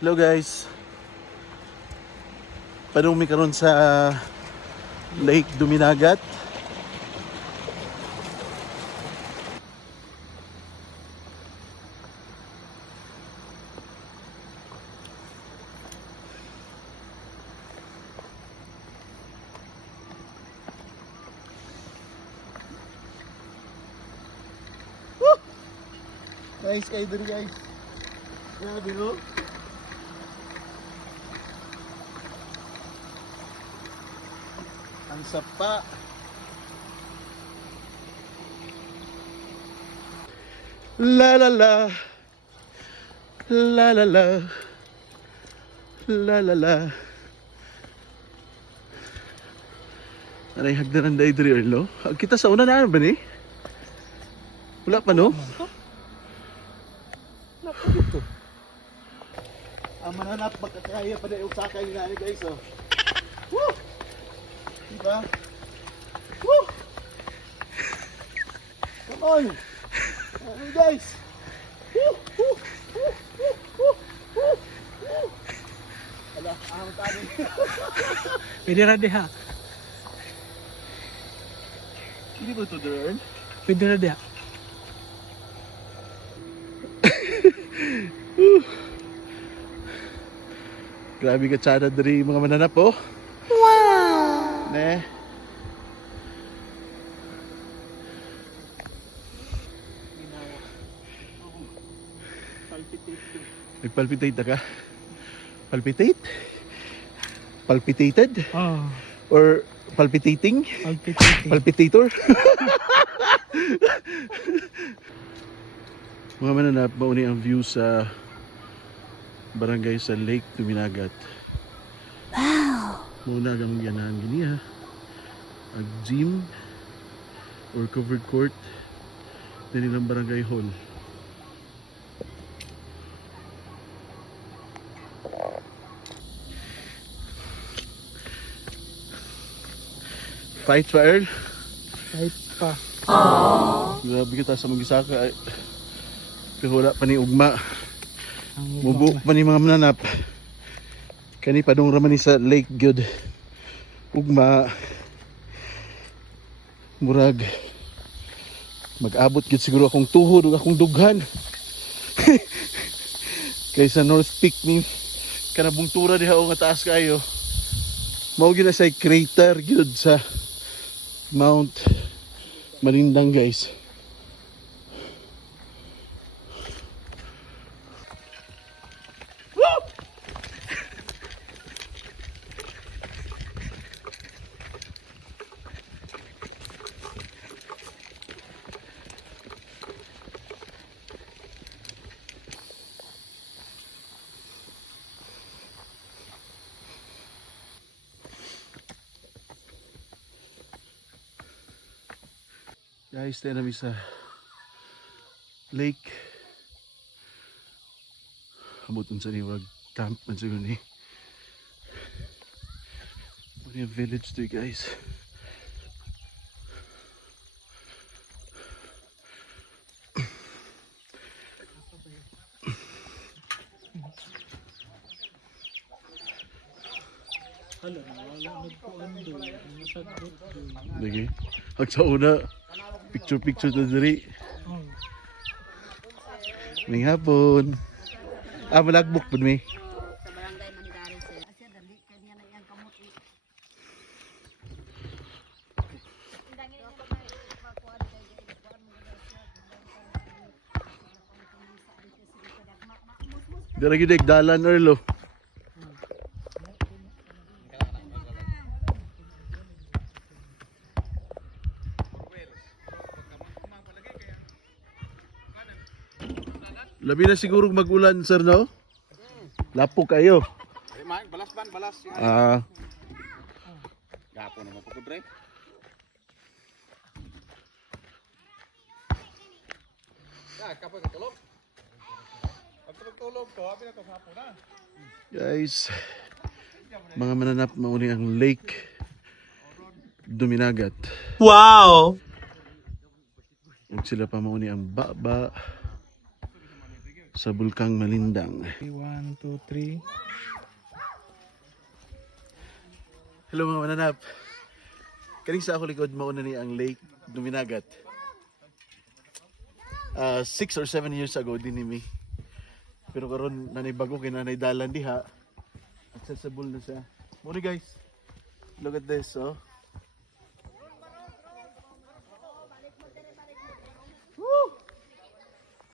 Hello guys. Padung mi karon sa Lake Duminagat. Woo! Guys, kayo dun guys. Grabe no? Ang sapa. La la la. La la la. La la la. Aray hagdanan day diri lo. Kita sa una na ba ni? Wala pa no? Wala pa dito. Ang mananap magkakaya pa na yung sakay na guys oh. Woo! Diba? Woo! Come on! Ano guys? Woo! Woo! Woo! Woo! Woo! Woo! Woo! Ala, ahang tani. Pwede na diha. Hindi ba ito doon? Pwede na diha. Grabe ka tsada dari mga mananap oh. Wow! Ne? Nagpalpitate na ka? Palpitate? Palpitated? Oh, Or palpitating? palpitating. Palpitator? Mga mananap, mauni ang view sa barangay sa Lake Duminagat. Wow! Mauna gamang ganahan gini ha. Ag gym or covered court din ilang barangay hall. Fight pa Earl? Kahit pa. Grabe kita sa mag-isaka ay. Pero wala pa ni ugma. Ang Mubo pa ni mga mananap. Kani padung raman ni sa lake gyud. Ugma. Murag. Mag-abot gyud siguro akong tuhod ug akong dughan. Kaysa North Peak ni kanabong tura diha o nga taas kayo. Mao gyud na say crater gyud sa Mount Marindang guys. Guys, tayo namin sa lake. Abutin sa niwag camp man siguro ni. Ano yung village to guys. Hala, wala nagpuan doon. Nasagot doon. Lagi. Hag sa una, picture to diri. Oh, May hapon. Malagbok po may. Sa barangay Manidares sir. Asya dali kanya na iyang kamot. Dara gyud dalan Erlo. Labi na siguro mag-ulan sir no? Lapo kayo. Balas ban, balas. Gapo naman po kudre. Ya, kapoy ka tulog. Pag tulog to, abi na to hapon na. Guys, mga mananap mauni ang Lake Duminagat. wow! Ug sila pa mauni ang Baba, sa Bulkang Malindang. 1, 2, 3. Hello mga mananap. Kaning sa ako likod mauna ni ang Lake Duminagat. 6 or 7 years ago din ni pero karon nanay bago kay nanay dalan diha. Accessible na siya. Muna guys. Look at this, oh.